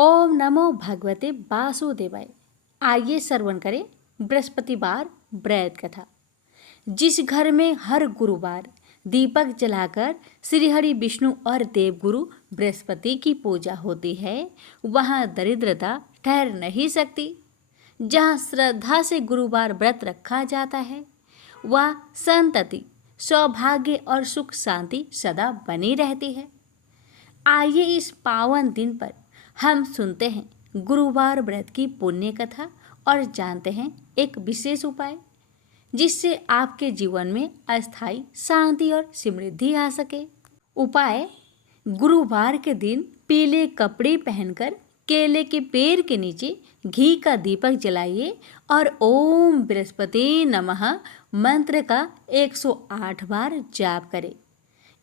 ओम नमो भगवते वासुदेवाय। आइए श्रवण करें बृहस्पतिवार व्रत कथा। जिस घर में हर गुरुवार दीपक जलाकर श्री हरि विष्णु और देवगुरु बृहस्पति की पूजा होती है, वहाँ दरिद्रता ठहर नहीं सकती। जहाँ श्रद्धा से गुरुवार व्रत रखा जाता है, वह संतति, सौभाग्य और सुख शांति सदा बनी रहती है। आइए इस पावन दिन पर हम सुनते हैं गुरुवार व्रत की पुण्य कथा और जानते हैं एक विशेष उपाय, जिससे आपके जीवन में अस्थायी शांति और समृद्धि आ सके। उपाय: गुरुवार के दिन पीले कपड़े पहनकर केले के पेड़ के नीचे घी का दीपक जलाइए और ओम बृहस्पति नमः मंत्र का 108 बार जाप करें।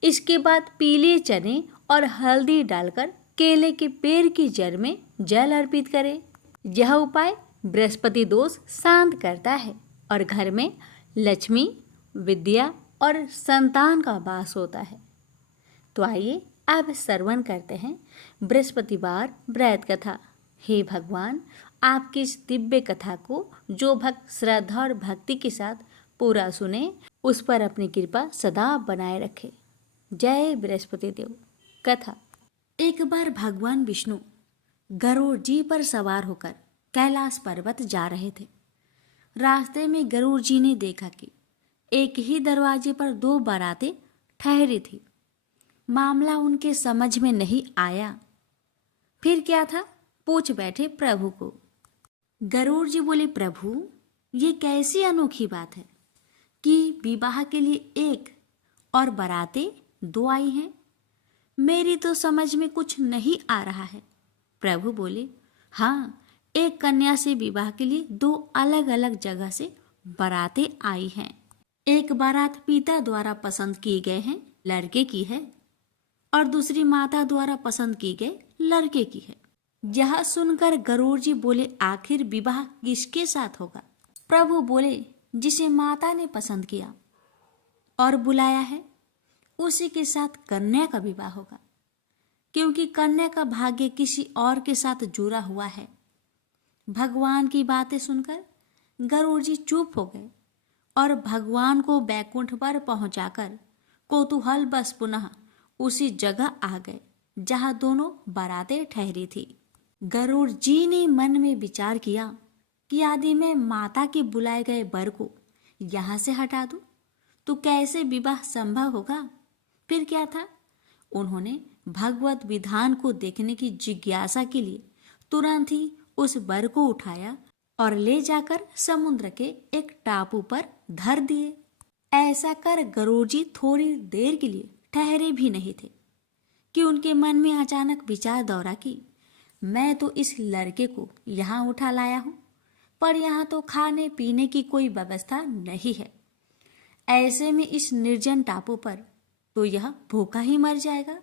इसके बाद पीले चने और हल्दी डालकर केले के पेड़ की जड़ में जल अर्पित करें। यह उपाय बृहस्पति दोष शांत करता है और घर में लक्ष्मी, विद्या और संतान का वास होता है। तो आइए अब श्रवण करते हैं बृहस्पतिवार व्रत कथा। हे भगवान, आपकी इस दिव्य कथा को जो भक्त श्रद्धा और भक्ति के साथ पूरा सुने, उस पर अपनी कृपा सदा बनाए रखे। जय बृहस्पति देव। कथा: एक बार भगवान विष्णु गरुड़ जी पर सवार होकर कैलाश पर्वत जा रहे थे। रास्ते में गरुड़ जी ने देखा कि एक ही दरवाजे पर 2 बारातें ठहरी थी। मामला उनके समझ में नहीं आया। फिर क्या था, पूछ बैठे प्रभु को। गरुड़ जी बोले, प्रभु, ये कैसी अनोखी बात है कि विवाह के लिए 1 और बारातें 2 आई हैं। मेरी तो समझ में कुछ नहीं आ रहा है। प्रभु बोले, हाँ, एक कन्या से विवाह के लिए 2 अलग अलग जगह से बारातें आई हैं। एक बारात पिता द्वारा पसंद की गए हैं, लड़के की है, और दूसरी माता द्वारा पसंद की गए लड़के की है। यह सुनकर गरुड़ जी बोले, आखिर विवाह किसके साथ होगा? प्रभु बोले, जिसे माता ने पसंद किया और बुलाया है, उसी के साथ कन्या का विवाह होगा, क्योंकि कन्या का भाग्य किसी और के साथ जुड़ा हुआ है। भगवान की बातें सुनकर गरुड़ जी चुप हो गए और भगवान को बैकुंठ पर पहुंचाकर कौतूहल बस पुनः उसी जगह आ गए जहां दोनों बारातें ठहरी थी। गरुड़ जी ने मन में विचार किया कि यदि मैं माता के बुलाए गए वर को यहाँ से हटा दूं तो कैसे विवाह संभव होगा? फिर क्या था, उन्होंने भगवत विधान को देखने की जिज्ञासा के लिए तुरंत ही उस वर को उठाया और ले जाकर समुद्र के एक टापू पर धर दिए। ऐसा कर गरुड़ जी थोड़ी देर के लिए ठहरे भी नहीं थे कि उनके मन में अचानक विचार दौड़ा कि मैं तो इस लड़के को यहाँ उठा लाया हूँ, पर यहाँ तो खाने पीने की कोई व्यवस्था नहीं है। ऐसे में इस निर्जन टापू पर तो यह भूखा ही मर जाएगा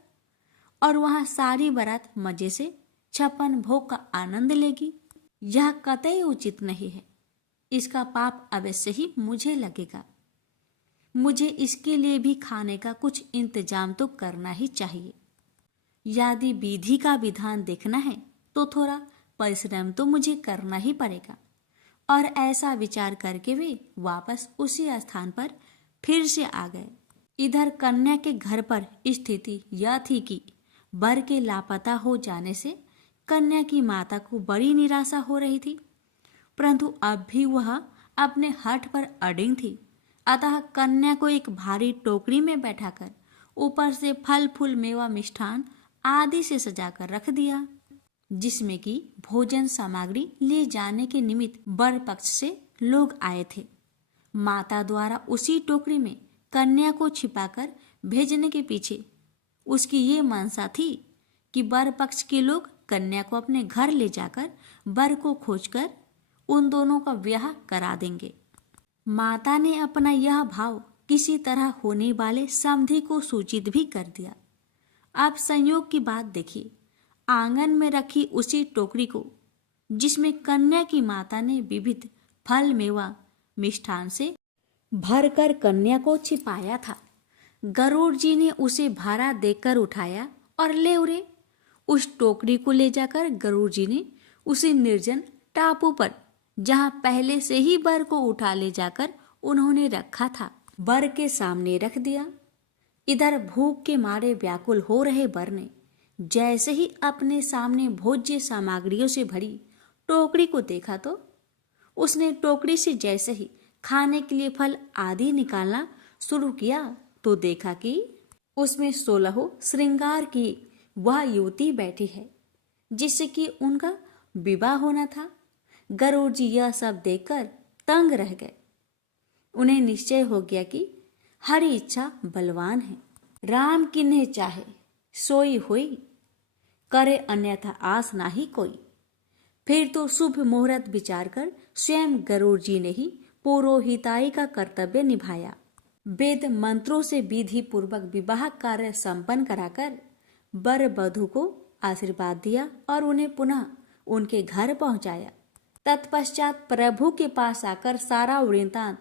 और वहां सारी बारात मजे से 56 भोग का आनंद लेगी। यह कतई उचित नहीं है। इसका पाप अवश्य ही मुझे लगेगा। मुझे इसके लिए भी खाने का कुछ इंतजाम तो करना ही चाहिए। यदि विधि का विधान देखना है तो थोड़ा परिश्रम तो मुझे करना ही पड़ेगा। और ऐसा विचार करके वे वापस उसी स्थान पर फिर से आ गए। इधर कन्या के घर पर स्थिति यह थी कि वर के लापता हो जाने से कन्या की माता को बड़ी निराशा हो रही थी, परंतु अब भी वह अपने हठ पर अडिग थी। अतः कन्या को एक भारी टोकरी में बैठाकर ऊपर से फल फूल मेवा मिष्ठान आदि से सजाकर रख दिया, जिसमें कि भोजन सामग्री ले जाने के निमित्त वर पक्ष से लोग आए थे। माता द्वारा उसी टोकरी में कन्या को छिपाकर भेजने के पीछे उसकी ये मनसा थी कि वर पक्ष के लोग कन्या को अपने घर ले जाकर वर को खोजकर उन दोनों का ब्याह करा देंगे। माता ने अपना यह भाव किसी तरह होने वाले समधी को सूचित भी कर दिया। अब संयोग की बात देखिए, आंगन में रखी उसी टोकरी को, जिसमें कन्या की माता ने विविध फल मेवा मिष्ठान से भरकर कन्या को छिपाया था, गरुड़ जी ने उसे भारा देकर उठाया और ले उड़े। उस टोकरी को ले जाकर गरुड़ जी ने उसी निर्जन टापू पर, जहां पहले से ही वर को उठा ले जाकर उन्होंने रखा था, वर के सामने रख दिया। इधर भूख के मारे व्याकुल हो रहे वर ने जैसे ही अपने सामने भोज्य सामग्रियों से भरी टोकरी को देखा तो उसने टोकरी से जैसे ही खाने के लिए फल आदि निकालना शुरू किया तो देखा कि उसमें 16 श्रृंगार की वह युवती बैठी है जिससे कि उनका विवाह होना था। गरुड़ जी यह सब देखकर तंग रह गए। उन्हें निश्चय हो गया कि हरि इच्छा बलवान है, राम किन्हे चाहे सोई हुई, करे अन्यथा आस नाही कोई। फिर तो शुभ मुहूर्त विचार कर स्वयं गरुड़ जी ने ही पुरोहिताई का कर्तव्य निभाया। वेद मंत्रों से विधि पूर्वक विवाह कार्य संपन्न कराकर वर वधू को आशीर्वाद दिया और उन्हें पुनः उनके घर पहुंचाया। तत्पश्चात प्रभु के पास आकर सारा वृत्तांत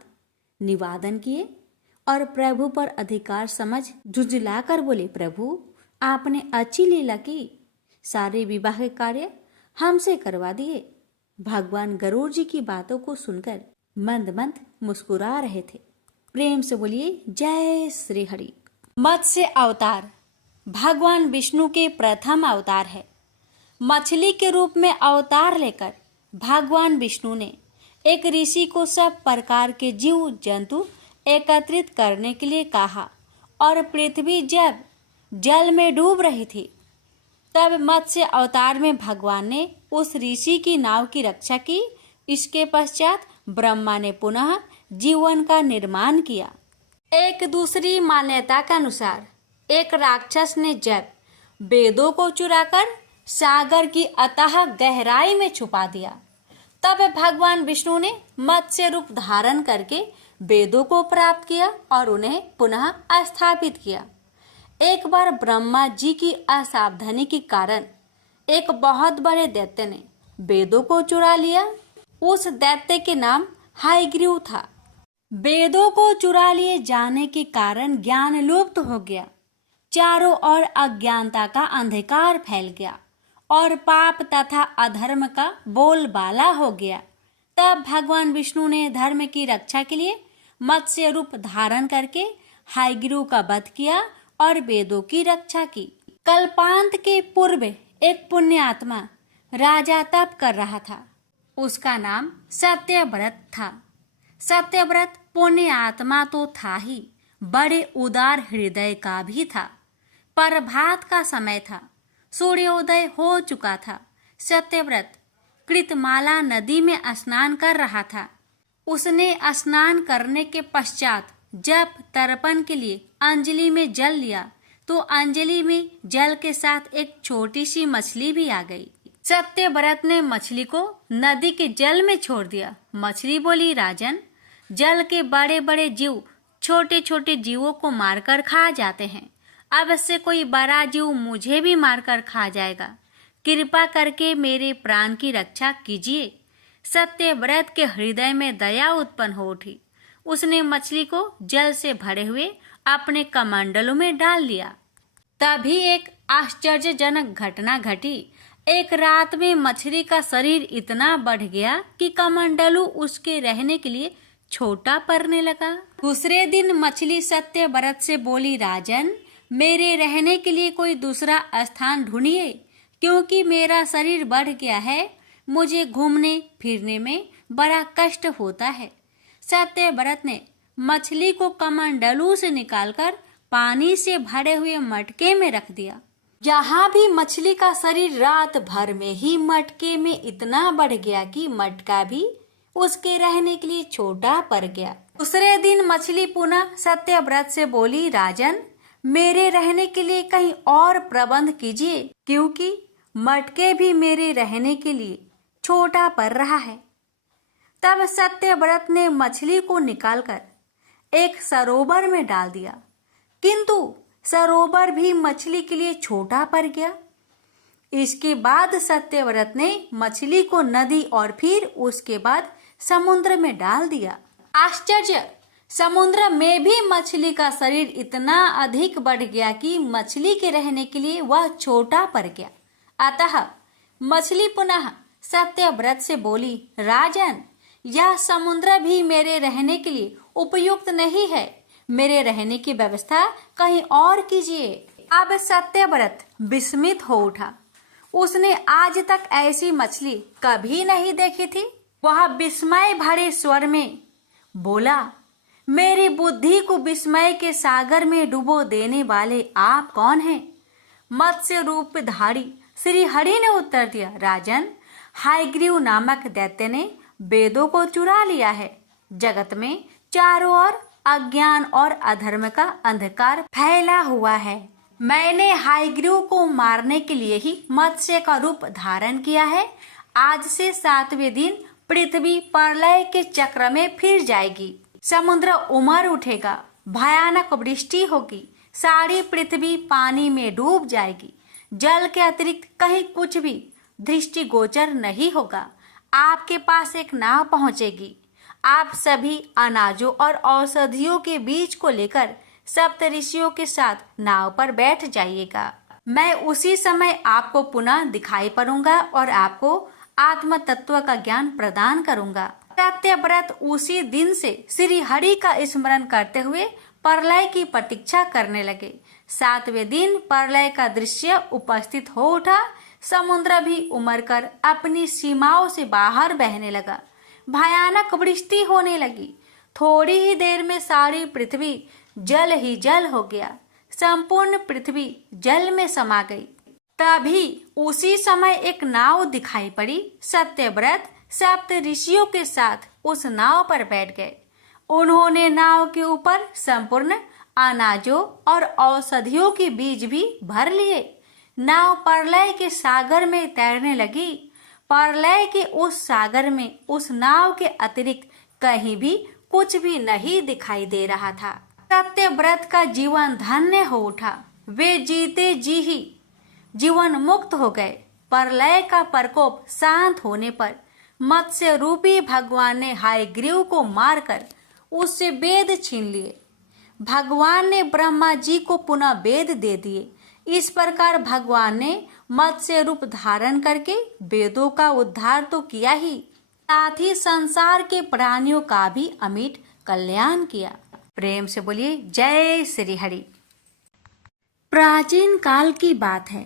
निवेदन किए और प्रभु पर अधिकार समझ झुंझलाकर बोले, प्रभु आपने अच्छी लीला की, सारे विवाह के कार्य हमसे करवा दिए। भगवान गरुड़ जी की बातों को सुनकर मंद मंद मुस्कुरा रहे थे। प्रेम से बोलिए जय श्री हरि। मत्स्य अवतार भगवान विष्णु के प्रथम अवतार है। मछली के रूप में अवतार लेकर भगवान विष्णु ने एक ऋषि को सब प्रकार के जीव जंतु एकत्रित करने के लिए कहा और पृथ्वी जब जल में डूब रही थी तब मत्स्य अवतार में भगवान ने उस ऋषि की नाव की रक्षा की। इसके पश्चात ब्रह्मा ने पुनः जीवन का निर्माण किया। एक दूसरी मान्यता के अनुसार एक राक्षस ने जब वेदों को चुराकर सागर की अथाह गहराई में छुपा दिया तब भगवान विष्णु ने मत्स्य रूप धारण करके वेदों को प्राप्त किया और उन्हें पुनः स्थापित किया। एक बार ब्रह्मा जी की असावधानी के कारण एक बहुत बड़े दैत्य ने वेदों को चुरा लिया। उस दैत्य के नाम हयग्रीव था। वेदों को चुरा लिए जाने के कारण ज्ञान लुप्त हो गया, चारों ओर अज्ञानता का अंधकार फैल गया और पाप तथा अधर्म का बोलबाला हो गया। तब भगवान विष्णु ने धर्म की रक्षा के लिए मत्स्य रूप धारण करके हयग्रीव का वध किया और वेदों की रक्षा की। कल्पांत के पूर्व एक पुण्य आत्मा राजा तप कर रहा था। उसका नाम सत्यव्रत था। सत्यव्रत पुण्य आत्मा तो था ही, बड़े उदार हृदय का भी था। प्रभात का समय था, सूर्योदय हो चुका था। सत्यव्रत कृतमाला नदी में स्नान कर रहा था। उसने स्नान करने के पश्चात जब तर्पण के लिए अंजलि में जल लिया तो अंजलि में जल के साथ एक छोटी सी मछली भी आ गई। सत्यव्रत ने मछली को नदी के जल में छोड़ दिया। मछली बोली, राजन, जल के बड़े बड़े जीव छोटे छोटे जीवों को मारकर खा जाते हैं। अब से कोई बड़ा जीव मुझे भी मारकर खा जाएगा। कृपा करके मेरे प्राण की रक्षा कीजिए। सत्यव्रत के हृदय में दया उत्पन्न हो उठी। उसने मछली को जल से भरे हुए अपने कमंडलों में डाल दिया। तभी एक आश्चर्यजनक घटना घटी। एक रात में मछली का शरीर इतना बढ़ गया कि कमंडलू उसके रहने के लिए छोटा पड़ने लगा। दूसरे दिन मछली सत्यव्रत से बोली, राजन, मेरे रहने के लिए कोई दूसरा स्थान ढूंढिए, क्योंकि मेरा शरीर बढ़ गया है। मुझे घूमने फिरने में बड़ा कष्ट होता है। सत्यव्रत ने मछली को कमंडलू से निकालकर पानी से भरे हुए मटके में रख दिया। यहाँ भी मछली का शरीर रात भर में ही मटके में इतना बढ़ गया कि मटका भी उसके रहने के लिए छोटा पड़ गया। दूसरे दिन मछली पुनः सत्यव्रत से बोली, राजन, मेरे रहने के लिए कहीं और प्रबंध कीजिए, क्योंकि मटके भी मेरे रहने के लिए छोटा पड़ रहा है। तब सत्यव्रत ने मछली को निकालकर एक सरोवर में डाल दिया, किंतु सरोवर भी मछली के लिए छोटा पड़ गया। इसके बाद सत्यव्रत ने मछली को नदी और फिर उसके बाद समुद्र में डाल दिया। आश्चर्य! समुद्र में भी मछली का शरीर इतना अधिक बढ़ गया कि मछली के रहने के लिए वह छोटा पड़ गया। अतः मछली पुनः सत्यव्रत से बोली, राजन, यह समुद्र भी मेरे रहने के लिए उपयुक्त नहीं है। मेरे रहने की व्यवस्था कहीं और कीजिए। अब सत्यव्रत विस्मित हो उठा। उसने आज तक ऐसी मछली कभी नहीं देखी थी। वह विस्मय भरे स्वर में बोला, मेरी बुद्धि को विस्मय के सागर में डुबो देने वाले आप कौन हैं? मत्स्य रूपधारी श्री हरि ने उत्तर दिया, राजन, हायग्रीव नामक दैत्य ने वेदों को चुरा लिया है। जगत में चारों ओर अज्ञान और अधर्म का अंधकार फैला हुआ है। मैंने हायग्रीव को मारने के लिए ही मत्स्य का रूप धारण किया है। आज से 7वें दिन पृथ्वी प्रलय के चक्र में फिर जाएगी। समुद्र उमड़ उठेगा, भयानक वृष्टि होगी, सारी पृथ्वी पानी में डूब जाएगी। जल के अतिरिक्त कहीं कुछ भी दृष्टिगोचर नहीं होगा। आपके पास एक नाव पहुंचेगी। आप सभी अनाजों और औषधियों के बीज को लेकर सप्तऋषियों के साथ नाव पर बैठ जाइएगा। मैं उसी समय आपको पुनः दिखाई पड़ूंगा और आपको आत्म तत्व का ज्ञान प्रदान करूंगा। सत्यव्रत उसी दिन से श्री हरि का स्मरण करते हुए प्रलय की प्रतीक्षा करने लगे। 7वें दिन प्रलय का दृश्य उपस्थित हो उठा। समुद्र भी उमड़कर अपनी सीमाओं से बाहर बहने लगा। भयानक वृष्टि होने लगी। थोड़ी ही देर में सारी पृथ्वी जल ही जल हो गया। संपूर्ण पृथ्वी जल में समा गई। तभी उसी समय एक नाव दिखाई पड़ी। सत्यव्रत सप्त ऋषियों के साथ उस नाव पर बैठ गए। उन्होंने नाव के ऊपर संपूर्ण अनाजों और औषधियों के बीज भी भर लिए। नाव प्रलय के सागर में तैरने लगी। प्रलय के उस सागर में उस नाव के अतिरिक्त कहीं भी कुछ भी नहीं दिखाई दे रहा था। सत्यव्रत का जीवन धन्य हो उठा। वे जीते जी ही जीवन मुक्त हो गए। प्रलय का प्रकोप शांत होने पर मत्स्य रूपी भगवान ने हायग्रीव को मारकर उससे वेद छीन लिए। भगवान ने ब्रह्मा जी को पुनः वेद दे दिए। इस प्रकार भगवान ने मत्स्य रूप धारण करके वेदों का उद्धार तो किया ही, साथ ही संसार के प्राणियों का भी अमिट कल्याण किया। प्रेम से बोलिए जय श्री हरि। प्राचीन काल की बात है।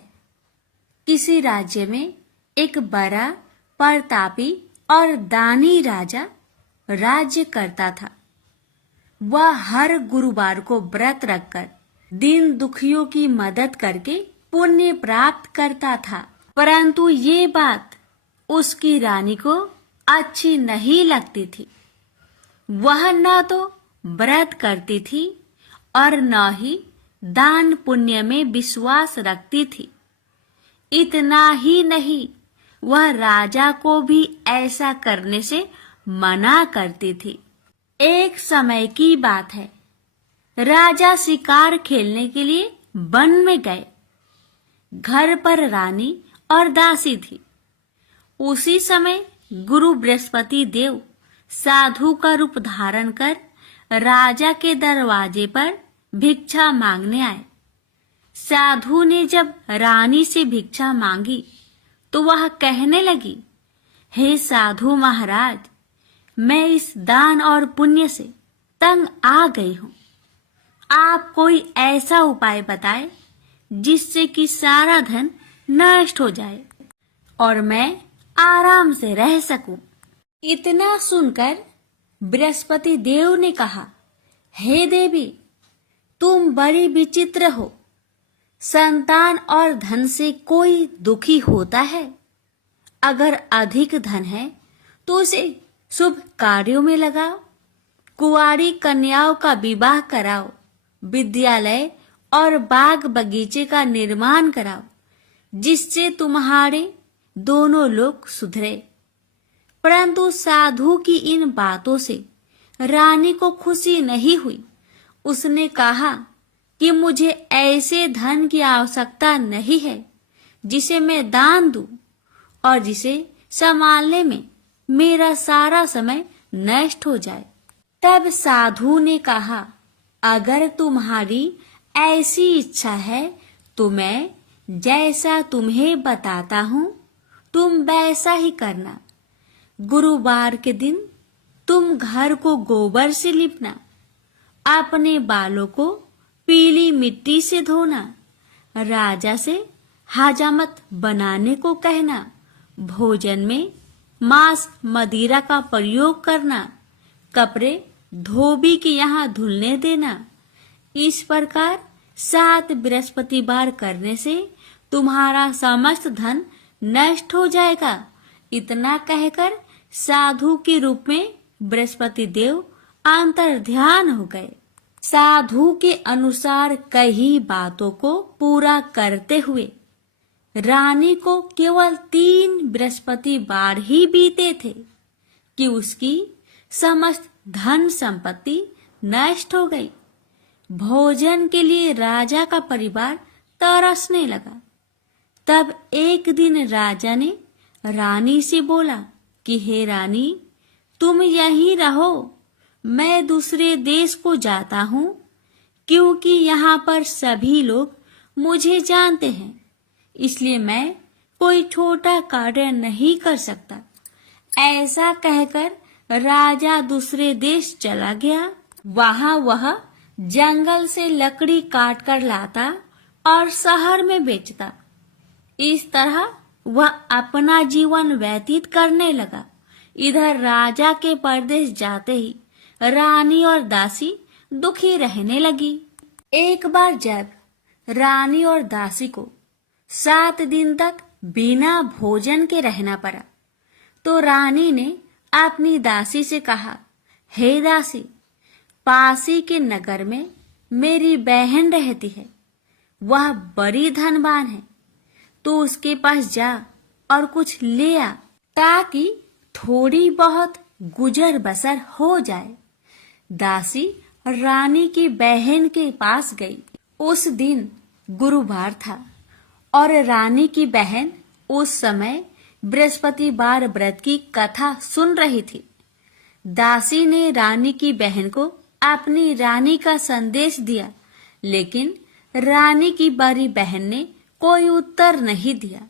किसी राज्य में एक बड़ा प्रतापी और दानी राजा राज्य करता था। वह हर गुरुवार को व्रत रखकर दीन दुखियों की मदद करके पुण्य प्राप्त करता था। परंतु ये बात उसकी रानी को अच्छी नहीं लगती थी। वह न तो व्रत करती थी और न ही दान पुण्य में विश्वास रखती थी। इतना ही नहीं, वह राजा को भी ऐसा करने से मना करती थी। एक समय की बात है। राजा शिकार खेलने के लिए वन में गए। घर पर रानी और दासी थी। उसी समय गुरु बृहस्पति देव साधु का रूप धारण कर राजा के दरवाजे पर भिक्षा मांगने आए। साधु ने जब रानी से भिक्षा मांगी तो वह कहने लगी, हे साधु महाराज, मैं इस दान और पुण्य से तंग आ गई हूँ। आप कोई ऐसा उपाय बताएं जिससे कि सारा धन नष्ट हो जाए और मैं आराम से रह सकूं। इतना सुनकर बृहस्पति देव ने कहा, हे देवी, तुम बड़ी विचित्र हो। संतान और धन से कोई दुखी होता है? अगर अधिक धन है तो उसे शुभ कार्यों में लगाओ, कुंवारी कन्याओं का विवाह कराओ, विद्यालय और बाग बगीचे का निर्माण कराओ, जिससे तुम्हारे दोनों लोग सुधरे। परंतु साधु की इन बातों से रानी को खुशी नहीं हुई। उसने कहा कि मुझे ऐसे धन की आवश्यकता नहीं है जिसे मैं दान दूं और जिसे संभालने में मेरा सारा समय नष्ट हो जाए। तब साधु ने कहा, अगर तुम्हारी ऐसी इच्छा है तो मैं जैसा तुम्हें बताता हूँ तुम वैसा ही करना। गुरुवार के दिन तुम घर को गोबर से लिपना, अपने बालों को पीली मिट्टी से धोना, राजा से हजामत बनाने को कहना, भोजन में मांस मदिरा का प्रयोग करना, कपड़े धोबी के यहाँ धुलने देना। इस प्रकार 7 बृहस्पतिवार करने से तुम्हारा समस्त धन नष्ट हो जाएगा। इतना कहकर साधु के रूप में बृहस्पति देव अंतर्ध्यान हो गए। साधु के अनुसार कई बातों को पूरा करते हुए रानी को केवल 3 बृहस्पतिवार ही बीते थे कि उसकी समस्त धन संपत्ति नष्ट हो गई। भोजन के लिए राजा का परिवार तरसने लगा। तब एक दिन राजा ने रानी से बोला कि हे रानी, तुम यहीं रहो, मैं दूसरे देश को जाता हूँ, क्योंकि यहाँ पर सभी लोग मुझे जानते हैं, इसलिए मैं कोई छोटा कार्य नहीं कर सकता। ऐसा कहकर राजा दूसरे देश चला गया। वहां वह जंगल से लकड़ी काट कर लाता और शहर में बेचता। इस तरह वह अपना जीवन व्यतीत करने लगा। इधर राजा के परदेश जाते ही रानी और दासी दुखी रहने लगी। एक बार जब रानी और दासी को 7 दिन तक बिना भोजन के रहना पड़ा, तो रानी ने अपनी दासी से कहा, हे दासी, पासी के नगर में मेरी बहन रहती है, वह बड़ी धनवान है, तो उसके पास जा और कुछ ले आ, ताकि थोड़ी बहुत गुजर बसर हो जाए। दासी रानी की बहन के पास गई। उस दिन गुरुवार था और रानी की बहन उस समय बृहस्पतिवार व्रत की कथा सुन रही थी। दासी ने रानी की बहन को अपनी रानी का संदेश दिया, लेकिन रानी की बड़ी बहन ने कोई उत्तर नहीं दिया।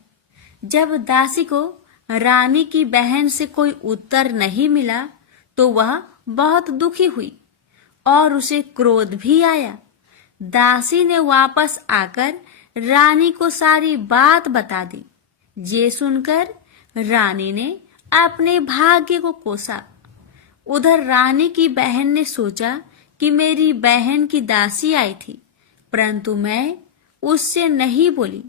जब दासी को रानी की बहन से कोई उत्तर नहीं मिला, तो वह बहुत दुखी हुई और उसे क्रोध भी आया। दासी ने वापस आकर रानी को सारी बात बता दी। ये सुनकर रानी ने अपने भाग्य को कोसा। उधर रानी की बहन ने सोचा कि मेरी बहन की दासी आई थी, परंतु मैं उससे नहीं बोली,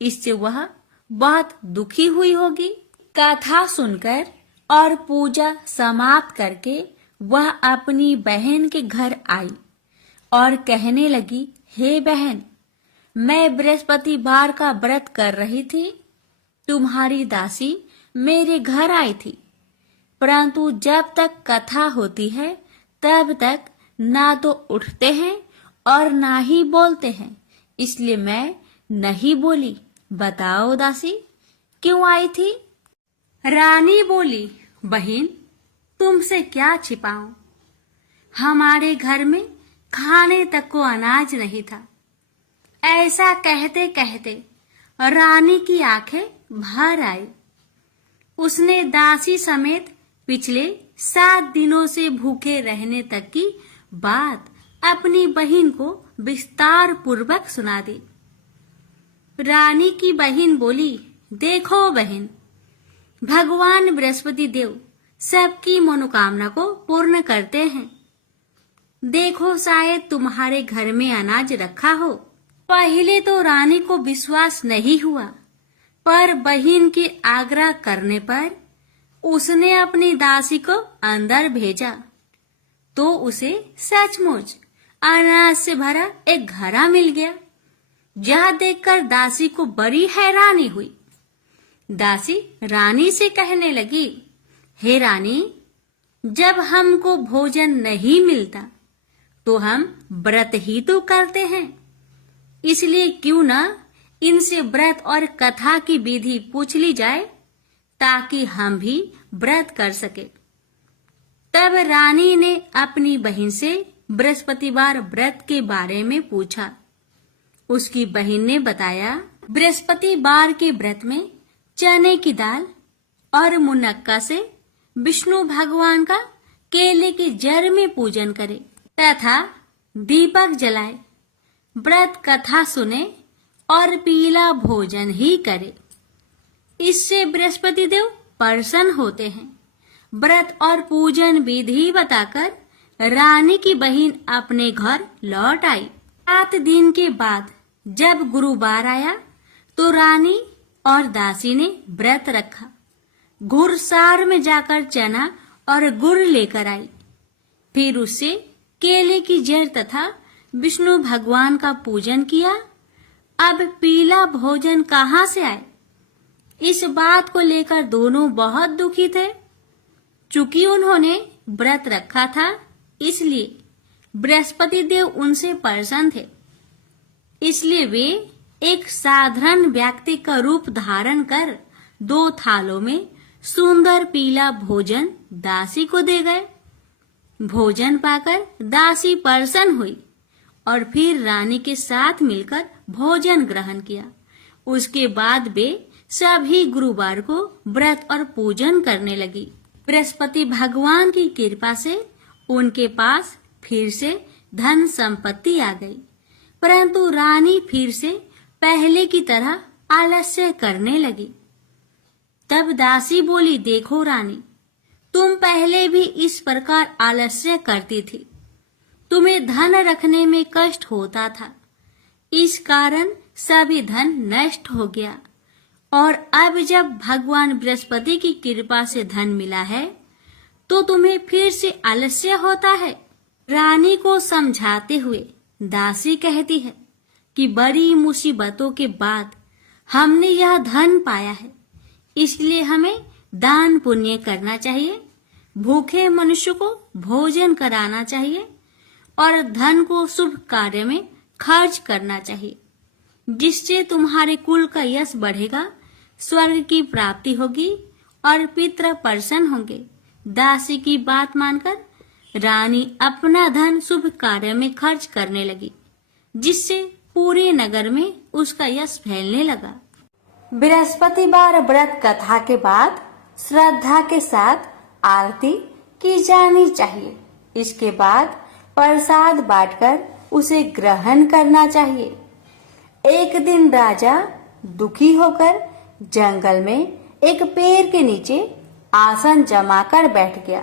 इससे वह बहुत दुखी हुई होगी। कथा सुनकर और पूजा समाप्त करके वह अपनी बहन के घर आई और कहने लगी, हे बहन, मैं बृहस्पतिवार का व्रत कर रही थी, तुम्हारी दासी मेरे घर आई थी, परंतु जब तक कथा होती है तब तक ना तो उठते हैं और ना ही बोलते हैं, इसलिए मैं नहीं बोली। बताओ दासी, क्यों आई थी? रानी बोली, बहन, तुमसे क्या छिपाऊं, हमारे घर में खाने तक को अनाज नहीं था। ऐसा कहते कहते रानी की आंखें भर आई। उसने दासी समेत पिछले 7 दिनों से भूखे रहने तक की बात अपनी बहन को विस्तार पूर्वक सुना दी। रानी की बहन बोली, देखो बहन, भगवान बृहस्पति देव सबकी मनोकामना को पूर्ण करते हैं। देखो, शायद तुम्हारे घर में अनाज रखा हो। पहले तो रानी को विश्वास नहीं हुआ, पर बहन के आग्रह करने पर उसने अपनी दासी को अंदर भेजा, तो उसे सचमुच अनाज से भरा एक घड़ा मिल गया। यह देखकर दासी को बड़ी हैरानी हुई। दासी रानी से कहने लगी, हे रानी, जब हमको भोजन नहीं मिलता तो हम व्रत ही तो करते हैं, इसलिए क्यों ना इनसे व्रत और कथा की विधि पूछ ली जाए, ताकि हम भी व्रत कर सके। तब रानी ने अपनी बहन से बृहस्पतिवार व्रत के बारे में पूछा। उसकी बहन ने बताया, बृहस्पतिवार के व्रत में चने की दाल और मुनक्का से विष्णु भगवान का केले के जड़ में पूजन करें तथा दीपक जलाए, व्रत कथा सुने और पीला भोजन ही करे। इससे बृहस्पति देव प्रसन्न होते हैं। व्रत और पूजन विधि बताकर रानी की बहन अपने घर लौट आई। 7 दिन के बाद जब गुरुवार आया तो रानी और दासी ने व्रत रखा। घुड़सार में जाकर चना और गुड़ लेकर आई। फिर उससे केले की जड़ तथा विष्णु भगवान का पूजन किया। अब पीला भोजन कहाँ से आए? इस बात को लेकर दोनों बहुत दुखी थे। चूंकि उन्होंने व्रत रखा था, इसलिए बृहस्पति देव उनसे प्रसन्न थे। इसलिए वे एक साधारण व्यक्ति का रूप धारण कर 2 थालों में सुंदर पीला भोजन दासी को दे गए। भोजन पाकर दासी प्रसन्न हुई और फिर रानी के साथ मिलकर भोजन ग्रहण किया। उसके बाद वे सभी गुरुवार को व्रत और पूजन करने लगी। बृहस्पति भगवान की कृपा से उनके पास फिर से धन संपत्ति आ गई, परंतु रानी फिर से पहले की तरह आलस्य करने लगी। तब दासी बोली, देखो रानी, तुम पहले भी इस प्रकार आलस्य करती थी। तुम्हें धन रखने में कष्ट होता था, इस कारण सभी धन नष्ट हो गया। और अब जब भगवान बृहस्पति की कृपा से धन मिला है तो तुम्हें फिर से आलस्य होता है। रानी को समझाते हुए दासी कहती है कि बड़ी मुसीबतों के बाद हमने यह धन पाया है, इसलिए हमें दान पुण्य करना चाहिए, भूखे मनुष्य को भोजन कराना चाहिए और धन को शुभ कार्य में खर्च करना चाहिए, जिससे तुम्हारे कुल का यश बढ़ेगा, स्वर्ग की प्राप्ति होगी और पितृ प्रसन्न होंगे। दासी की बात मानकर रानी अपना धन शुभ कार्य में खर्च करने लगी, जिससे पूरे नगर में उसका यश फैलने लगा। बृहस्पतिवार व्रत कथा के बाद श्रद्धा के साथ आरती की जानी चाहिए। इसके बाद प्रसाद बांटकर उसे ग्रहण करना चाहिए। एक दिन राजा दुखी होकर जंगल में एक पेड़ के नीचे आसन जमाकर बैठ गया।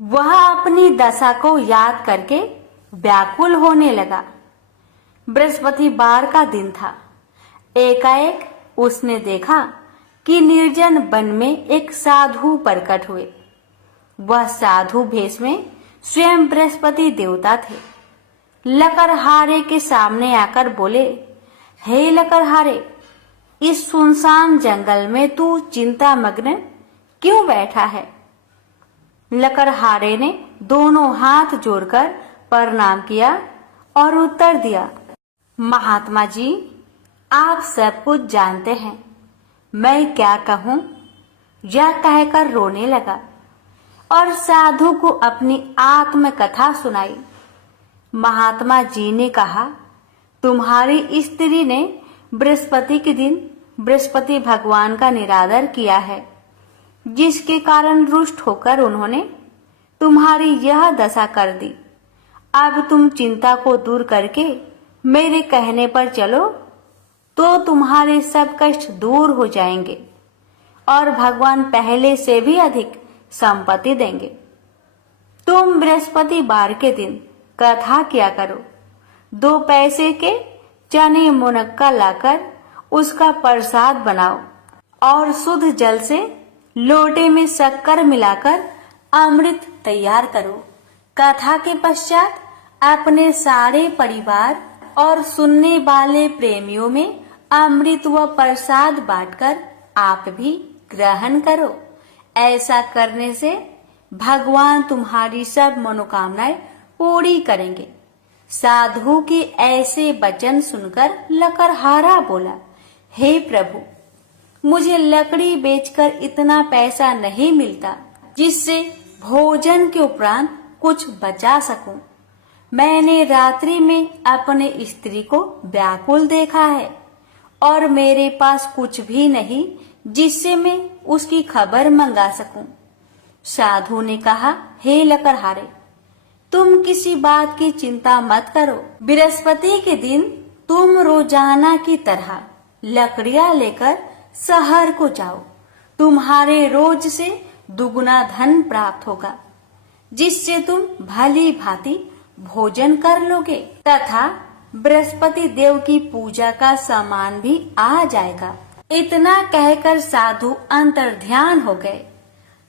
वह अपनी दशा को याद करके व्याकुल होने लगा। बृहस्पतिवार का दिन था। एकाएक उसने देखा कि निर्जन वन में एक साधु प्रकट हुए। वह साधु भेष में स्वयं बृहस्पति देवता थे। लकड़हारे के सामने आकर बोले, हे लकड़हारे, इस सुनसान जंगल में तू चिंता मग्न क्यों बैठा है? लकड़हारे ने दोनों हाथ जोड़कर प्रणाम किया और उत्तर दिया, महात्मा जी, आप सब कुछ जानते हैं, मैं क्या कहूँ? यह कहकर रोने लगा और साधु को अपनी आत्मकथा सुनाई। महात्मा जी ने कहा, तुम्हारी स्त्री ने बृहस्पति के दिन बृहस्पति भगवान का निरादर किया है, जिसके कारण रुष्ट होकर उन्होंने तुम्हारी यह दशा कर दी। अब तुम चिंता को दूर करके मेरे कहने पर चलो तो तुम्हारे सब कष्ट दूर हो जाएंगे और भगवान पहले से भी अधिक संपत्ति देंगे। तुम बृहस्पतिवार के दिन कथा किया करो। 2 पैसे के चने मुनक्का लाकर उसका प्रसाद बनाओ और शुद्ध जल से लोटे में शक्कर मिलाकर अमृत तैयार करो। कथा के पश्चात अपने सारे परिवार और सुनने वाले प्रेमियों में अमृत व प्रसाद बांटकर आप भी ग्रहण करो। ऐसा करने से भगवान तुम्हारी सब मनोकामनाएं पूरी करेंगे। साधु के ऐसे वचन सुनकर लकड़हारा बोला, हे प्रभु, मुझे लकड़ी बेचकर इतना पैसा नहीं मिलता जिससे भोजन के उपरांत कुछ बचा सकूं। मैंने रात्रि में अपने स्त्री को व्याकुल देखा है और मेरे पास कुछ भी नहीं जिससे मैं उसकी खबर मंगा सकूं। साधु ने कहा, हे लकड़हारे, तुम किसी बात की चिंता मत करो। बृहस्पति के दिन तुम रोजाना की तरह लकड़ियां लेकर शहर को जाओ। तुम्हारे रोज से दुगुना धन प्राप्त होगा, जिससे तुम भली भांति भोजन कर लोगे तथा बृहस्पति देव की पूजा का सामान भी आ जाएगा। इतना कहकर साधु अंतर्ध्यान हो गए।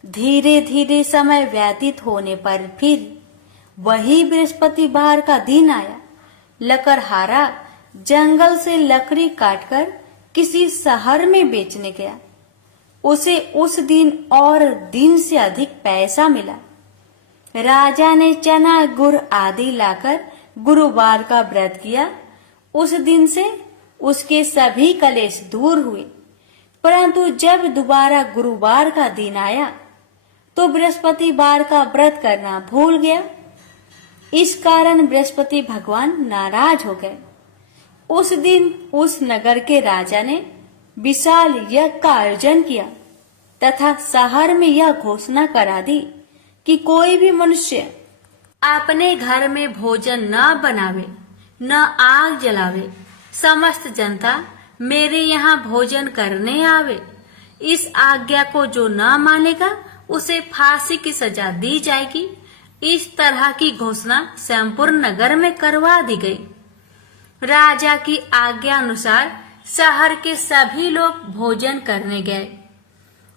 धीरे धीरे समय व्यतीत होने पर फिर वही बृहस्पतिवार का दिन आया। लकड़हारा जंगल से लकड़ी काटकर किसी शहर में बेचने गया। उसे उस दिन और दिन से अधिक पैसा मिला। राजा ने चना गुड़ आदि लाकर गुरुवार का व्रत किया। उस दिन से उसके सभी कलेश दूर हुए। परंतु जब दोबारा गुरुवार का दिन आया तो बृहस्पतिवार का व्रत करना भूल गया। इस कारण बृहस्पति भगवान नाराज हो गए। उस दिन उस नगर के राजा ने विशाल यज्ञ का आयोजन किया तथा शहर में यह घोषणा करा दी कि कोई भी मनुष्य अपने घर में भोजन न बनावे, न आग जलावे। समस्त जनता मेरे यहाँ भोजन करने आवे। इस आज्ञा को जो न मानेगा उसे फांसी की सजा दी जाएगी। इस तरह की घोषणा संपूर्ण नगर में करवा दी गई। राजा की आज्ञा अनुसार शहर के सभी लोग भोजन करने गए,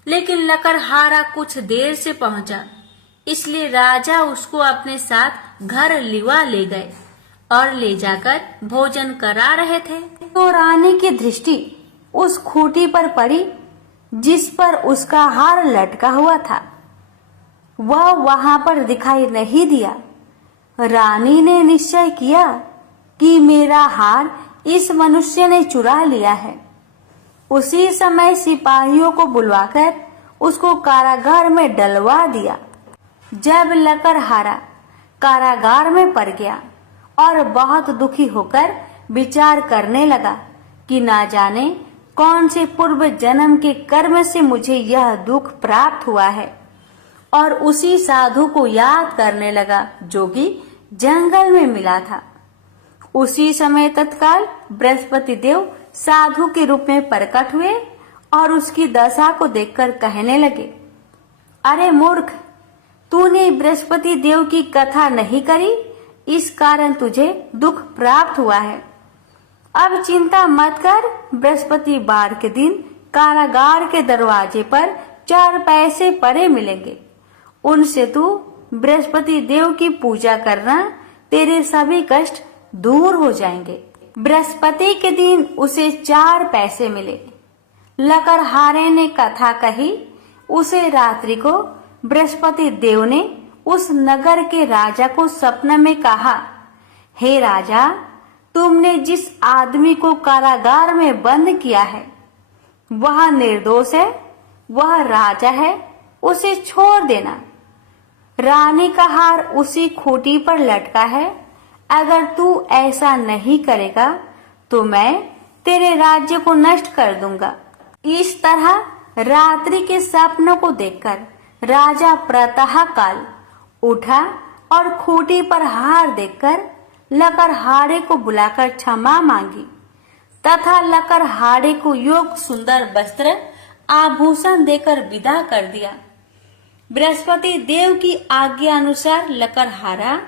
लेकिन लकड़हारा कुछ देर से पहुंचा, इसलिए राजा उसको अपने साथ घर लिवा ले गए और ले जाकर भोजन करा रहे थे तो रानी की दृष्टि उस खूंटी पर पड़ी जिस पर उसका हार लटका हुआ था। वह वहां पर दिखाई नहीं दिया। रानी ने निश्चय किया कि मेरा हार इस मनुष्य ने चुरा लिया है। उसी समय सिपाहियों को बुलवाकर उसको कारागार में डलवा दिया। जब लकड़हारा कारागार में पड़ गया और बहुत दुखी होकर विचार करने लगा कि ना जाने कौन से पूर्व जन्म के कर्म से मुझे यह दुख प्राप्त हुआ है, और उसी साधु को याद करने लगा जो कि जंगल में मिला था। उसी समय तत्काल बृहस्पति देव साधु के रूप में प्रकट हुए और उसकी दशा को देखकर कहने लगे, अरे मूर्ख, तूने बृहस्पति देव की कथा नहीं करी, इस कारण तुझे दुख प्राप्त हुआ है। अब चिंता मत कर। बृहस्पतिवार के दिन कारागार के दरवाजे पर 4 पैसे पड़े मिलेंगे। उनसे तू बृहस्पति देव की पूजा करना, तेरे सभी कष्ट दूर हो जाएंगे। बृहस्पति के दिन उसे 4 पैसे मिले। लकड़हारे ने कथा कही। उसे रात्रि को बृहस्पति देव ने उस नगर के राजा को सपने में कहा, हे राजा, तुमने जिस आदमी को कारागार में बंद किया है वह निर्दोष है, वह राजा है, उसे छोड़ देना। रानी का हार उसी खूंटी पर लटका है। अगर तू ऐसा नहीं करेगा तो मैं तेरे राज्य को नष्ट कर दूंगा। इस तरह रात्रि के सपनों को देखकर राजा प्रातः काल उठा और खूंटी पर हार देखकर लकड़हारे को बुलाकर क्षमा मांगी तथा लकड़हारे को योग सुंदर वस्त्र आभूषण देकर विदा कर दिया। बृहस्पति देव की आज्ञा अनुसार लकड़हारा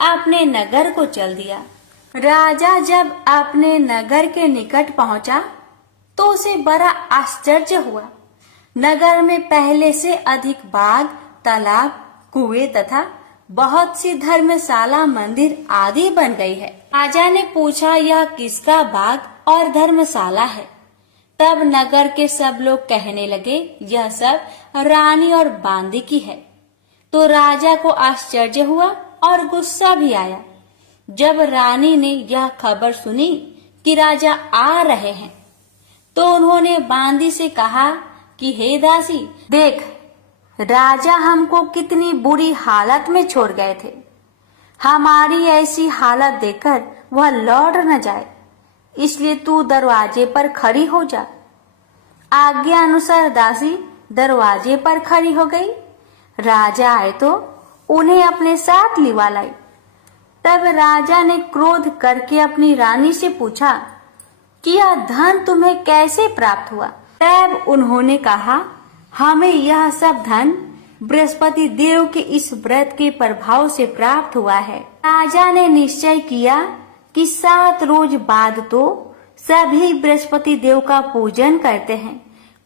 अपने नगर को चल दिया। राजा जब अपने नगर के निकट पहुंचा तो उसे बड़ा आश्चर्य हुआ। नगर में पहले से अधिक बाग, तालाब, कुएं तथा बहुत सी धर्मशाला, मंदिर आदि बन गई है। राजा ने पूछा, यह किसका बाग और धर्मशाला है? तब नगर के सब लोग कहने लगे, यह सब रानी और बांदी की है। तो राजा को आश्चर्य हुआ और गुस्सा भी आया। जब रानी ने यह खबर सुनी कि राजा आ रहे हैं तो उन्होंने बांदी से कहा कि हे दासी, देख, राजा हमको कितनी बुरी हालत में छोड़ गए थे। हमारी ऐसी हालत देखकर वह लौट न जाए, इसलिए तू दरवाजे पर खड़ी हो जा। आज्ञा अनुसार दासी दरवाजे पर खड़ी हो गई। राजा आए तो उन्हें अपने साथ लिवा लाई। तब राजा ने क्रोध करके अपनी रानी से पूछा कि यह धन तुम्हें कैसे प्राप्त हुआ। तब उन्होंने कहा, हमें यह सब धन बृहस्पति देव के इस व्रत के प्रभाव से प्राप्त हुआ है। राजा ने निश्चय किया कि 7 रोज बाद तो सभी बृहस्पति देव का पूजन करते हैं,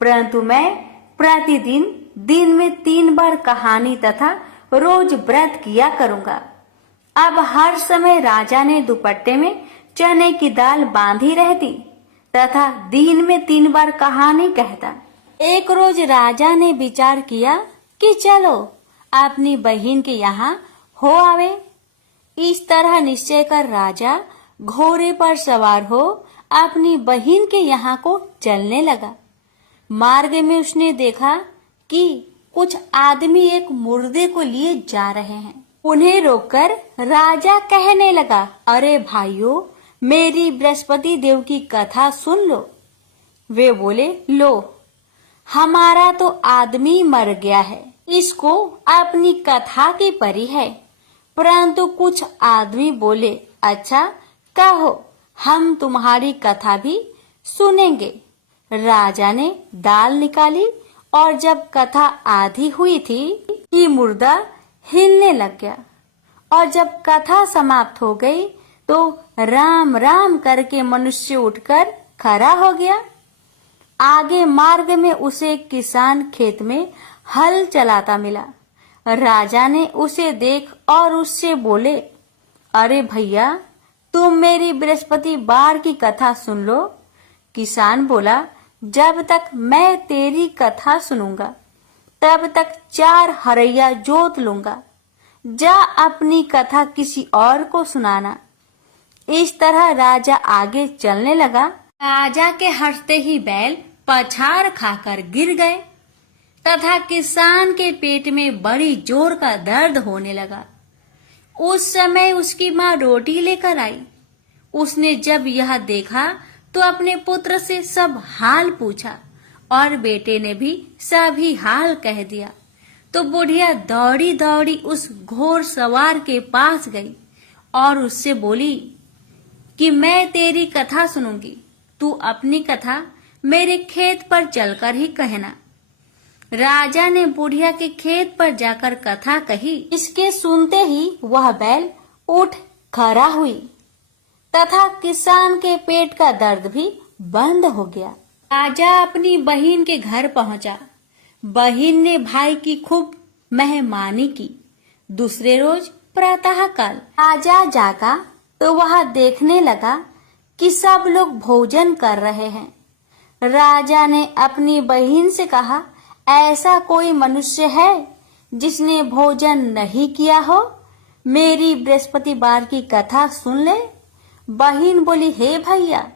परंतु मैं प्रतिदिन दिन में 3 बार कहानी तथा रोज व्रत किया करूंगा। अब हर समय राजा ने दुपट्टे में चने की दाल बांधी रहती तथा दिन में 3 बार कहानी कहता। एक रोज राजा ने विचार किया कि चलो अपनी बहन के यहाँ हो आवे। इस तरह निश्चय कर राजा घोड़े पर सवार हो अपनी बहन के यहाँ को चलने लगा। मार्ग में उसने देखा कि कुछ आदमी एक मुर्दे को लिए जा रहे हैं। उन्हें रोककर राजा कहने लगा, अरे भाइयों, मेरी बृहस्पति देव की कथा सुन लो। वे बोले, लो, हमारा तो आदमी मर गया है, इसको अपनी कथा की परी है। परंतु कुछ आदमी बोले, अच्छा कहो, हम तुम्हारी कथा भी सुनेंगे। राजा ने दाल निकाली और जब कथा आधी हुई थी कि मुर्दा हिलने लग गया, और जब कथा समाप्त हो गई तो राम राम करके मनुष्य उठकर खड़ा हो गया। आगे मार्ग में उसे किसान खेत में हल चलाता मिला। राजा ने उसे देख और उससे बोले, अरे भैया, तुम मेरी बृहस्पति बार की कथा सुन लो। किसान बोला, जब तक मैं तेरी कथा सुनूंगा तब तक 4 हरैया जोत लूंगा। जा अपनी कथा किसी और को सुनाना। इस तरह राजा आगे चलने लगा। राजा के हंसते ही बैल पछाड़ खाकर गिर गए तथा किसान के पेट में बड़ी जोर का दर्द होने लगा। उस समय उसकी माँ रोटी लेकर आई। उसने जब यह देखा तो अपने पुत्र से सब हाल पूछा और बेटे ने भी सभी हाल कह दिया। तो बुढ़िया दौड़ी दौड़ी उस घोड़ सवार के पास गई और उससे बोली कि मैं तेरी कथा सुनूंगी, तू अपनी कथा मेरे खेत पर चलकर ही कहना। राजा ने बुढ़िया के खेत पर जाकर कथा कही। इसके सुनते ही वह बैल उठ खड़ा हुई तथा किसान के पेट का दर्द भी बंद हो गया। राजा अपनी बहन के घर पहुंचा। बहन ने भाई की खूब मेहमानी की। दूसरे रोज प्रातः काल राजा जागा तो वह देखने लगा कि सब लोग भोजन कर रहे हैं। राजा ने अपनी बहन से कहा, ऐसा कोई मनुष्य है जिसने भोजन नहीं किया हो? मेरी बृहस्पतिवार की कथा सुन ले। बहन बोली, हे भैया,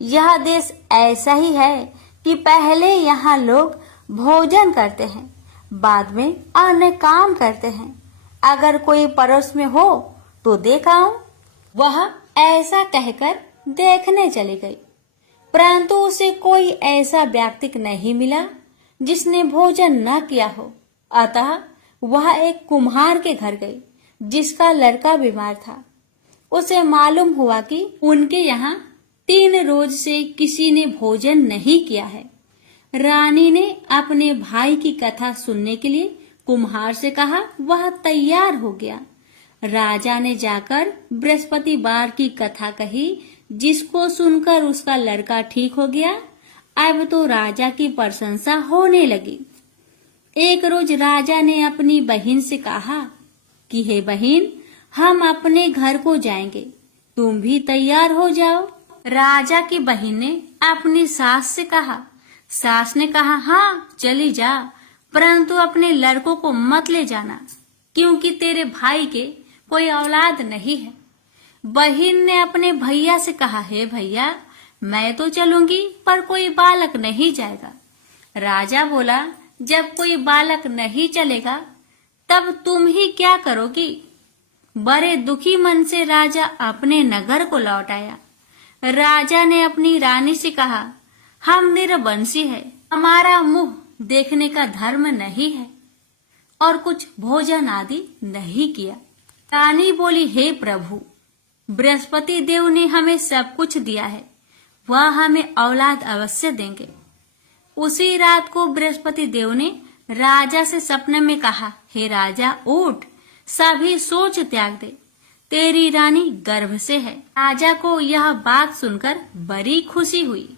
यह देश ऐसा ही है कि पहले यहाँ लोग भोजन करते हैं, बाद में अन्य काम करते हैं। अगर कोई पड़ोस में हो तो देख आऊं। वह ऐसा कहकर देखने चली गई, परंतु उसे कोई ऐसा व्यक्ति नहीं मिला जिसने भोजन न किया हो। अतः वह एक कुम्हार के घर गई जिसका लड़का बीमार था। उसे मालूम हुआ कि उनके यहाँ 3 रोज से किसी ने भोजन नहीं किया है। रानी ने अपने भाई की कथा सुनने के लिए कुम्हार से कहा। वह तैयार हो गया। राजा ने जाकर बृहस्पतिवार की कथा कही, जिसको सुनकर उसका लड़का ठीक हो गया। अब तो राजा की प्रशंसा होने लगी। एक रोज राजा ने अपनी बहन से कहा कि हे बहन, हम अपने घर को जाएंगे, तुम भी तैयार हो जाओ। राजा की बहन ने अपनी सास से कहा। सास ने कहा, हाँ चली जा, परंतु अपने लड़कों को मत ले जाना, क्योंकि तेरे भाई के कोई औलाद नहीं है। बहन ने अपने भैया से कहा, हे भैया, मैं तो चलूंगी पर कोई बालक नहीं जाएगा। राजा बोला, जब कोई बालक नहीं चलेगा तब तुम ही क्या करोगी? बड़े दुखी मन से राजा अपने नगर को लौट आया। राजा ने अपनी रानी से कहा, हम निरवंशी है, हमारा मुंह देखने का धर्म नहीं है और कुछ भोजन आदि नहीं किया। रानी बोली, हे प्रभु, बृहस्पति देव ने हमें सब कुछ दिया है, वह हमें औलाद अवश्य देंगे। उसी रात को बृहस्पति देव ने राजा से सपने में कहा, हे राजा, उठ, सभी सोच त्याग दे, तेरी रानी गर्भ से है। राजा को यह बात सुनकर बड़ी खुशी हुई।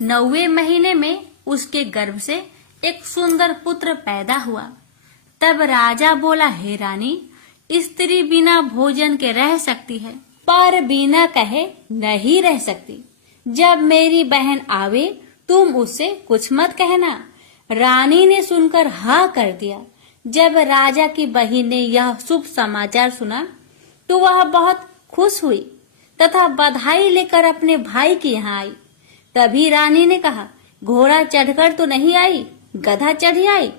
9वें महीने में उसके गर्भ से एक सुंदर पुत्र पैदा हुआ। तब राजा बोला, हे रानी, स्त्री बिना भोजन के रह सकती है, पर बिना कहे नहीं रह सकती। जब मेरी बहन आवे तुम उससे कुछ मत कहना। रानी ने सुनकर हाँ कर दिया। जब राजा की बहन ने यह शुभ समाचार सुना तो वह बहुत खुश हुई तथा बधाई लेकर अपने भाई के यहाँ आई। तभी रानी ने कहा, घोड़ा चढ़कर तो नहीं आई, गधा चढ़ी आई।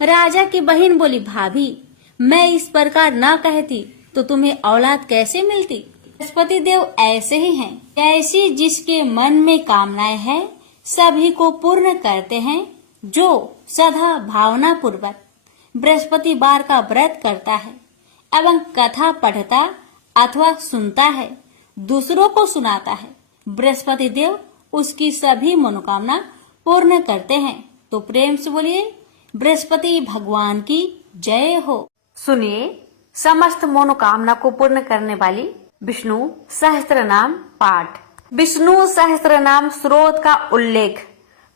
राजा की बहन बोली, भाभी, मैं इस प्रकार न कहती तो तुम्हें औलाद कैसे मिलती। बृहस्पति देव ऐसे ही हैं, ऐसी जिसके मन में कामनाएं हैं सभी को पूर्ण करते हैं। जो सदा भावना पूर्वक बृहस्पतिवार का व्रत करता है एवं कथा पढ़ता अथवा सुनता है, दूसरों को सुनाता है, बृहस्पति देव उसकी सभी मनोकामना पूर्ण करते हैं। तो प्रेम से बोलिए, बृहस्पति भगवान की जय हो। सुनिए समस्त मनोकामना को पूर्ण करने वाली विष्णु सहस्त्र नाम पाठ। विष्णु सहस्त्र नाम स्रोत का उल्लेख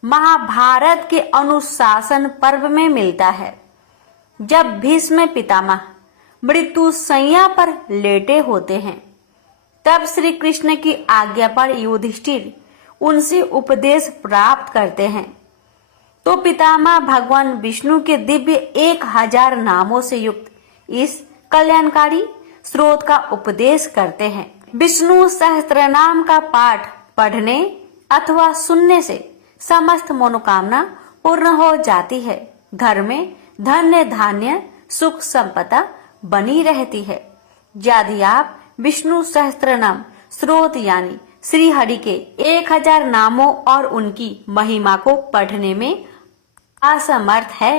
महाभारत के अनुशासन पर्व में मिलता है। जब भीष्म पितामह मृत्यु शैया पर लेटे होते हैं, तब श्री कृष्ण की आज्ञा पर युधिष्ठिर उनसे उपदेश प्राप्त करते हैं। तो पितामह भगवान विष्णु के दिव्य 1000 नामों से युक्त इस कल्याणकारी स्रोत का उपदेश करते हैं। विष्णु सहस्त्र नाम का पाठ पढ़ने अथवा सुनने से समस्त मनोकामना पूर्ण हो जाती है। घर में धन्य धान्य सुख संपदा बनी रहती है। यदि आप विष्णु सहस्त्र नाम स्रोत यानी श्री हरि के 1000 नामों और उनकी महिमा को पढ़ने में असमर्थ है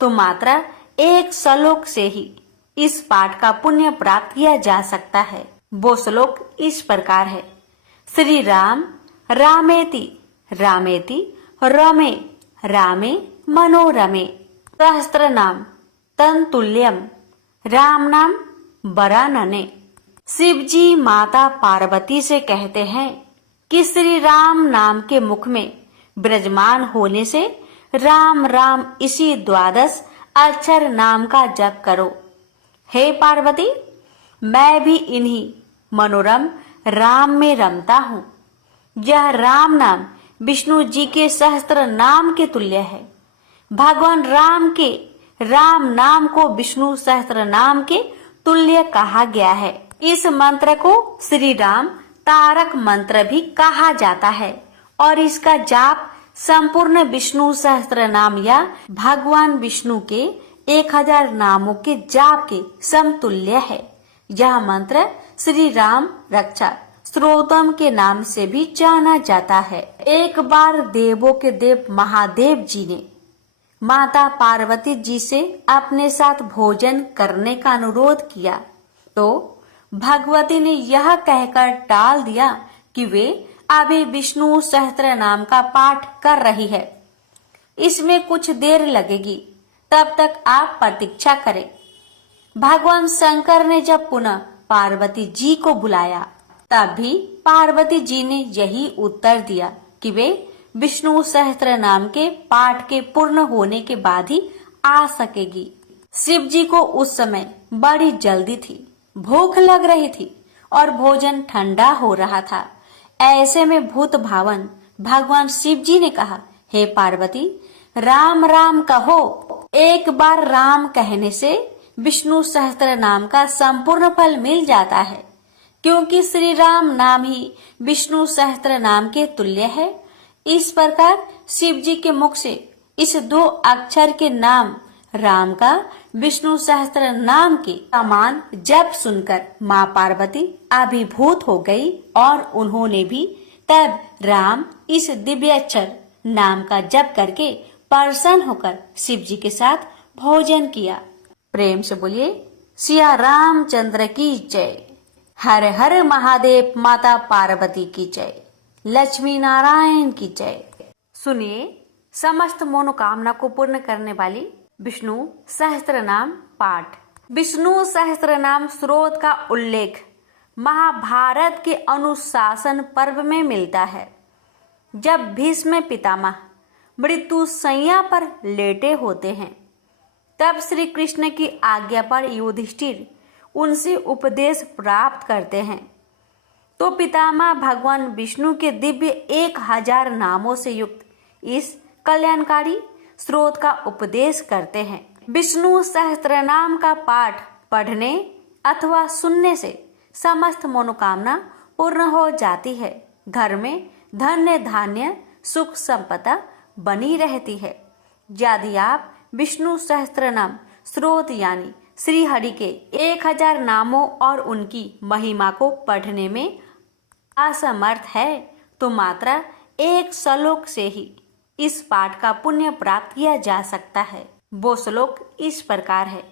तो मात्र एक श्लोक से ही इस पाठ का पुण्य प्राप्त किया जा सकता है। वो श्लोक इस प्रकार है, श्री राम रामेति रामेति रमे रामे मनोरमे सहस्त्र नाम तन्तुल्यम राम नाम वरानने। शिव जी माता पार्वती से कहते हैं कि श्री राम नाम के मुख में विराजमान होने से राम राम इसी 12 अक्षर नाम का जप करो। हे पार्वती, मैं भी इन्हीं मनोरम राम में रमता हूँ। यह राम नाम विष्णु जी के सहस्त्र नाम के तुल्य है। भगवान राम के राम नाम को विष्णु सहस्त्र नाम के तुल्य कहा गया है। इस मंत्र को श्री राम तारक मंत्र भी कहा जाता है और इसका जाप संपूर्ण विष्णु सहस्त्र नाम या भगवान विष्णु के 1000 नामों के जाप के समतुल्य है। यह मंत्र श्री राम रक्षा स्त्रोतम के नाम से भी जाना जाता है। एक बार देवों के देव महादेव जी ने माता पार्वती जी से अपने साथ भोजन करने का अनुरोध किया तो भगवती ने यह कहकर टाल दिया कि वे अभी विष्णु सहस्त्र नाम का पाठ कर रही है, इसमें कुछ देर लगेगी, तब तक आप प्रतीक्षा करें। भगवान शंकर ने जब पुनः पार्वती जी को बुलाया तब भी पार्वती जी ने यही उत्तर दिया कि वे विष्णु सहस्त्र नाम के पाठ के पूर्ण होने के बाद ही आ सकेगी। शिव जी को उस समय बड़ी जल्दी थी, भूख लग रही थी और भोजन ठंडा हो रहा था। ऐसे में भूत भावन भगवान शिव जी ने कहा, हे पार्वती, राम राम कहो। एक बार राम कहने से विष्णु सहस्त्र नाम का संपूर्ण फल मिल जाता है, क्योंकि श्री राम नाम ही विष्णु सहस्त्र नाम के तुल्य है। इस प्रकार शिव जी के मुख से इस 2 अक्षर के नाम राम का विष्णु सहस्त्र नाम के समान जप सुनकर माँ पार्वती अभिभूत हो गई और उन्होंने भी तब राम इस दिव्याक्षर नाम का जप करके प्रसन्न होकर शिव जी के साथ भोजन किया। प्रेम से बोलिए सिया रामचंद्र की जय। हर हर महादेव, माता पार्वती की जय, लक्ष्मी नारायण की जय। सुनिए समस्त मनोकामना को पूर्ण करने वाली विष्णु सहस्त्र नाम पाठ। विष्णु सहस्त्र नाम स्रोत का उल्लेख महाभारत के अनुशासन पर्व में मिलता है। जब भीष्म पितामह मृत्यु शैया पर लेटे होते हैं, तब श्री कृष्ण की आज्ञा पर युधिष्ठिर उनसे उपदेश प्राप्त करते हैं। तो पितामह भगवान विष्णु के दिव्य 1000 नामों से युक्त इस कल्याणकारी स्रोत का उपदेश करते हैं। विष्णु सहस्त्र नाम का पाठ पढ़ने अथवा सुनने से समस्त मनोकामना पूर्ण हो जाती है। घर में धन्य धान्य सुख संपदा बनी रहती है। यदि आप विष्णु सहस्त्र नाम स्रोत यानी श्री हरि के 1000 नामों और उनकी महिमा को पढ़ने में असमर्थ है, तो मात्र एक श्लोक से ही इस पाठ का पुण्य प्राप्त किया जा सकता है। वो श्लोक इस प्रकार है।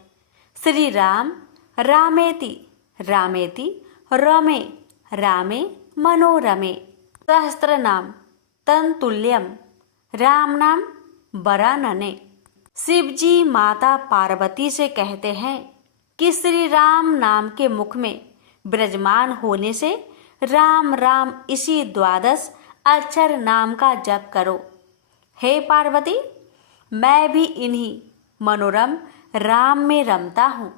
श्री राम रामेति रामेति रमे रामे मनोरमे सहस्त्र नाम तन्तुल्यम राम नाम वरानने। शिव जी माता पार्वती से कहते हैं कि श्री राम नाम के मुख में विराजमान होने से राम राम इसी 12 अक्षर नाम का जप करो। हे पार्वती, मैं भी इन्हीं मनोरम राम में रमता हूँ।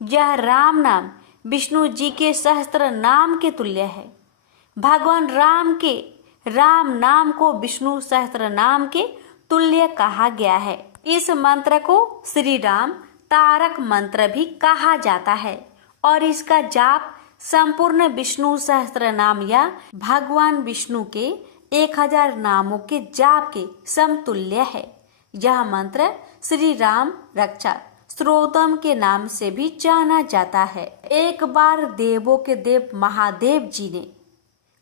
यह राम नाम विष्णु जी के सहस्त्र नाम के तुल्य है। भगवान राम के राम नाम को विष्णु सहस्त्र नाम के तुल्य कहा गया है। इस मंत्र को श्री राम तारक मंत्र भी कहा जाता है और इसका जाप संपूर्ण विष्णु सहस्त्र नाम या भगवान विष्णु के 1000 नामों के जाप के समतुल्य है। यह मंत्र श्री राम रक्षा स्त्रोतम के नाम से भी जाना जाता है। एक बार देवों के देव महादेव जी ने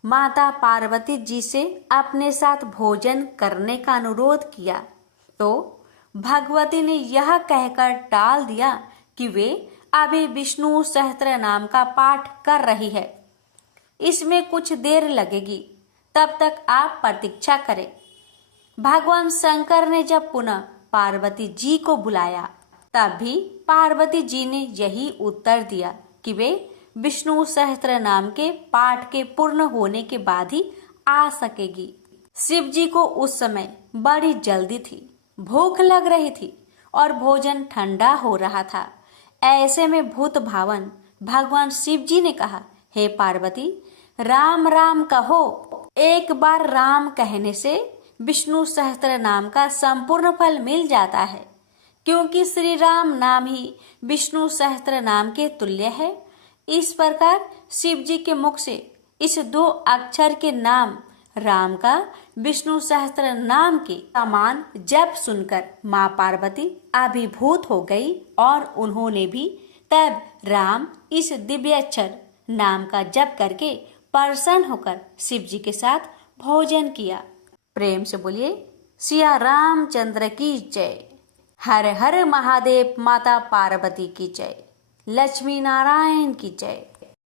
माता पार्वती जी से अपने साथ भोजन करने का अनुरोध किया, तो भगवती ने यह कहकर टाल दिया कि वे अभी विष्णु सहस्त्र नाम का पाठ कर रही है, इसमें कुछ देर लगेगी, तब तक आप प्रतीक्षा करें। भगवान शंकर ने जब पुनः पार्वती जी को बुलाया, तब भी पार्वती जी ने यही उत्तर दिया कि वे विष्णु सहस्त्र नाम के पाठ के पूर्ण होने के बाद ही आ सकेगी। शिव जी को उस समय बड़ी जल्दी थी, भूख लग रही थी और भोजन ठंडा हो रहा था। ऐसे में भूत भावन भगवान शिव जी ने कहा, हे पार्वती, राम राम कहो। एक बार राम कहने से विष्णु सहस्त्र नाम का संपूर्ण फल मिल जाता है, क्योंकि श्री राम नाम ही विष्णु सहस्त्र नाम के तुल्य है। इस प्रकार शिव जी के मुख से इस 2 अक्षर के नाम राम का विष्णु सहस्त्र नाम के समान जप सुनकर माँ पार्वती अभिभूत हो गई और उन्होंने भी तब राम इस दिव्याक्षर नाम का जप करके प्रसन्न होकर शिव जी के साथ भोजन किया। प्रेम से बोलिए सिया रामचंद्र की जय। हर हर महादेव, माता पार्वती की जय, लक्ष्मी नारायण की जय।